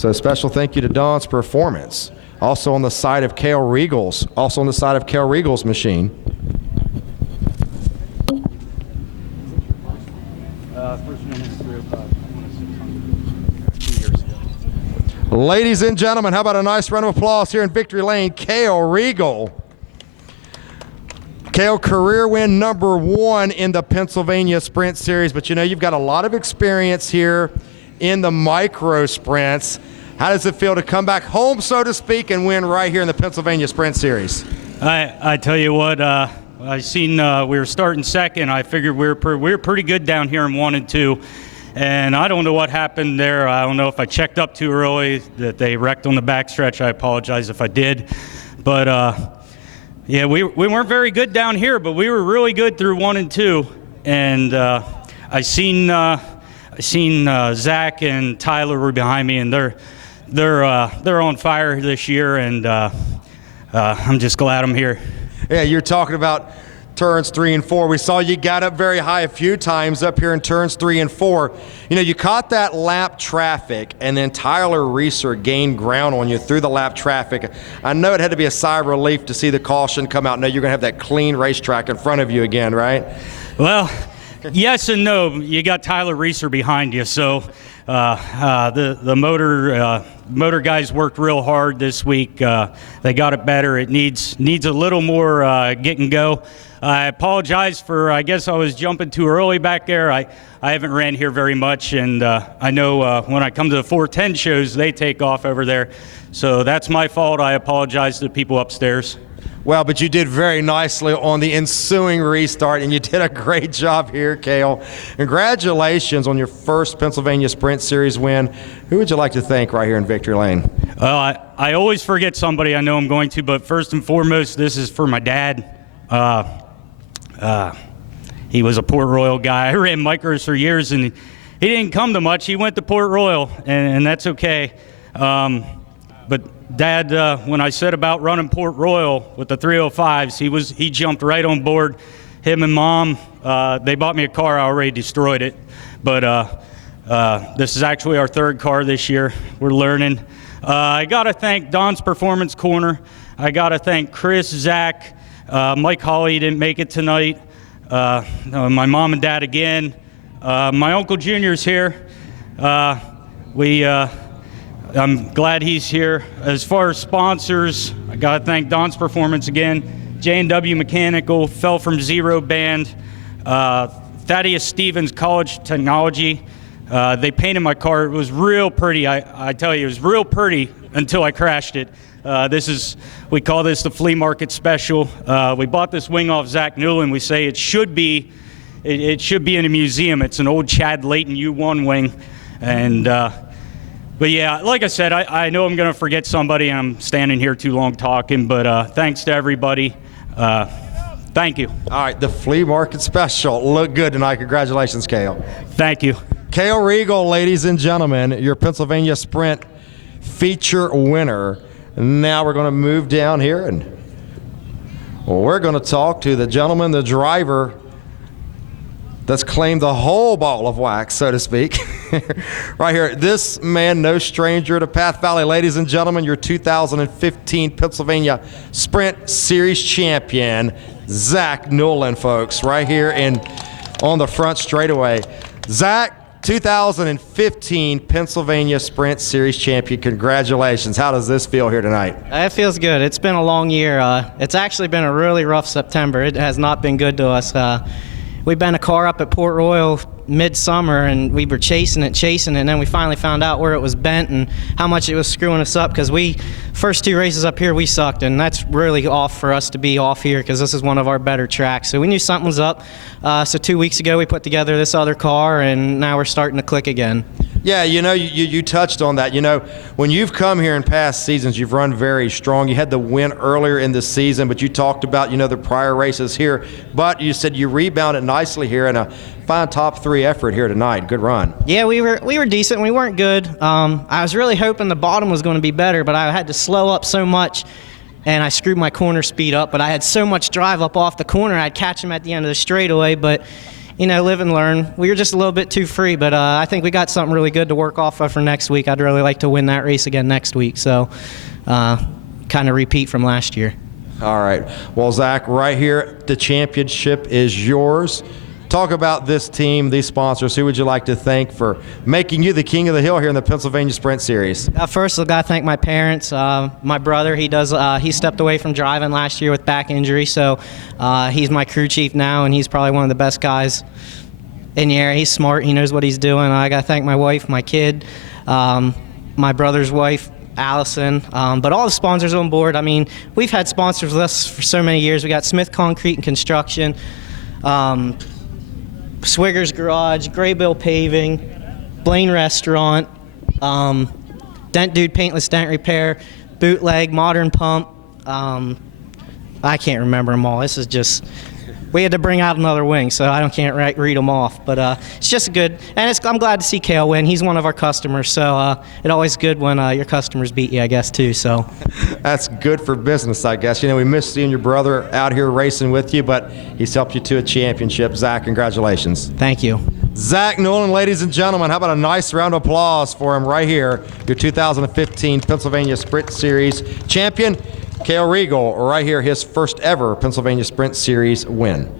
So special thank you to Don's Performance. Also on the side of Cale Reigle's, machine. Ladies and gentlemen, how about a nice round of applause here in Victory Lane, Cale Reigle. Cale, career win number 1 in the Pennsylvania Sprint Series, but you know, you've got a lot of experience here in the micro sprints. How does it feel to come back home, so to speak, and win right here in the Pennsylvania Sprint Series? I tell you what, I seen we were starting second. I figured we were pretty good down here in 1 and 2. And I don't know what happened there. I don't know if I checked up too early, that they wrecked on the backstretch. I apologize if I did. But, yeah, we weren't very good down here, but we were really good through 1 and 2. And I seen Zach and Tyler were behind me, and they're on fire this year, and I'm just glad I'm here. Yeah, you're talking about turns 3 and 4. We saw you got up very high a few times up here in turns 3 and 4. You know, you caught that lap traffic, and then Tyler Reeser gained ground on you through the lap traffic. I know it had to be a sigh of relief to see the caution come out. Now you're going to have that clean racetrack in front of you again, right? Well, yes and no. You got Tyler Reeser behind you, so the motor guys worked real hard this week. They got it better. It needs a little more get and go. I apologize for, I guess I was jumping too early back there. I haven't ran here very much, and I know when I come to the 410 shows, they take off over there. So that's my fault. I apologize to the people upstairs. Well, but you did very nicely on the ensuing restart, and you did a great job here, Cale. Congratulations on your first Pennsylvania Sprint Series win. Who would you like to thank right here in Victory Lane? Well, I always forget somebody. I know I'm going to, but first and foremost, this is for my dad. He was a Port Royal guy. I ran micros for years, and he didn't come to much. He went to Port Royal, and that's okay. But Dad, when I said about running Port Royal with the 305s, he jumped right on board. Him and Mom, they bought me a car. I already destroyed it. But this is actually our 3rd car this year. We're learning. I got to thank Don's Performance Corner. I got to thank Chris, Zach, Mike Hawley didn't make it tonight. My mom and dad again. My Uncle Junior's here. I'm glad he's here. As far as sponsors, I got to thank Don's Performance again. J&W Mechanical, Fell From Zero Band, Thaddeus Stevens College Technology. They painted my car. It was real pretty. I tell you, it was real pretty until I crashed it. We call this the flea market special. We bought this wing off Zach Newlin. We say it should be in a museum. It's an old Chad Layton U1 wing. And, but yeah, like I said, I know I'm going to forget somebody, and I'm standing here too long talking, but thanks to everybody. Thank you. All right, the flea market special. Look good tonight. Congratulations, Cale. Thank you. Cale Reigle, ladies and gentlemen, your Pennsylvania Sprint feature winner. Now we're going to move down here, and we're going to talk to the gentleman, the driver, that's claimed the whole ball of wax, so to speak. Right here, this man, no stranger to Path Valley. Ladies and gentlemen, your 2015 Pennsylvania Sprint Series champion, Zach Newlin, folks, right here on the front straightaway. Zach, 2015 Pennsylvania Sprint Series champion. Congratulations. How does this feel here tonight? It feels good. It's been a long year. It's actually been a really rough September. It has not been good to us. We bent a car up at Port Royal midsummer, and we were chasing it, and then we finally found out where it was bent and how much it was screwing us up, because first 2 races up here we sucked, and that's really off for us to be off here, because this is one of our better tracks. So we knew something was up. So 2 weeks ago we put together this other car, and now we're starting to click again. Yeah, you know, you touched on that. You know, when you've come here in past seasons, you've run very strong. You had the win earlier in the season, but you talked about, you know, the prior races here. But you said you rebounded nicely here in a fine top 3 effort here tonight. Good run. Yeah, we were decent. We weren't good. I was really hoping the bottom was going to be better, but I had to slow up so much, and I screwed my corner speed up. But I had so much drive up off the corner, I'd catch him at the end of the straightaway. But live and learn. We were just a little bit too free, but I think we got something really good to work off of for next week. I'd really like to win that race again next week, so kind of repeat from last year. All right. Well, Zach, right here, the championship is yours. Talk about this team, these sponsors. Who would you like to thank for making you the king of the hill here in the Pennsylvania Sprint Series? First, I got to thank my parents. My brother, he stepped away from driving last year with back injury, so he's my crew chief now, and he's probably one of the best guys in the area. He's smart. He knows what he's doing. I got to thank my wife, my kid, my brother's wife, Allison, but all the sponsors on board. I mean, we've had sponsors with us for so many years. We got Smith Concrete and Construction, Swigger's Garage, Graybill Paving, Blaine Restaurant, Dent Dude Paintless Dent Repair, Bootleg, Modern Pump. I can't remember them all. This is just, we had to bring out another wing, so I can't read them off. But it's just good, and I'm glad to see Cale win. He's one of our customers, so it's always good when your customers beat you, I guess, too. So that's good for business, I guess. We miss seeing your brother out here racing with you, but he's helped you to a championship. Zach, congratulations. Thank you. Zach Newlin, ladies and gentlemen, how about a nice round of applause for him right here, your 2015 Pennsylvania Sprint Series champion, Cale Reigle, right here, his first ever Pennsylvania Sprint Series win.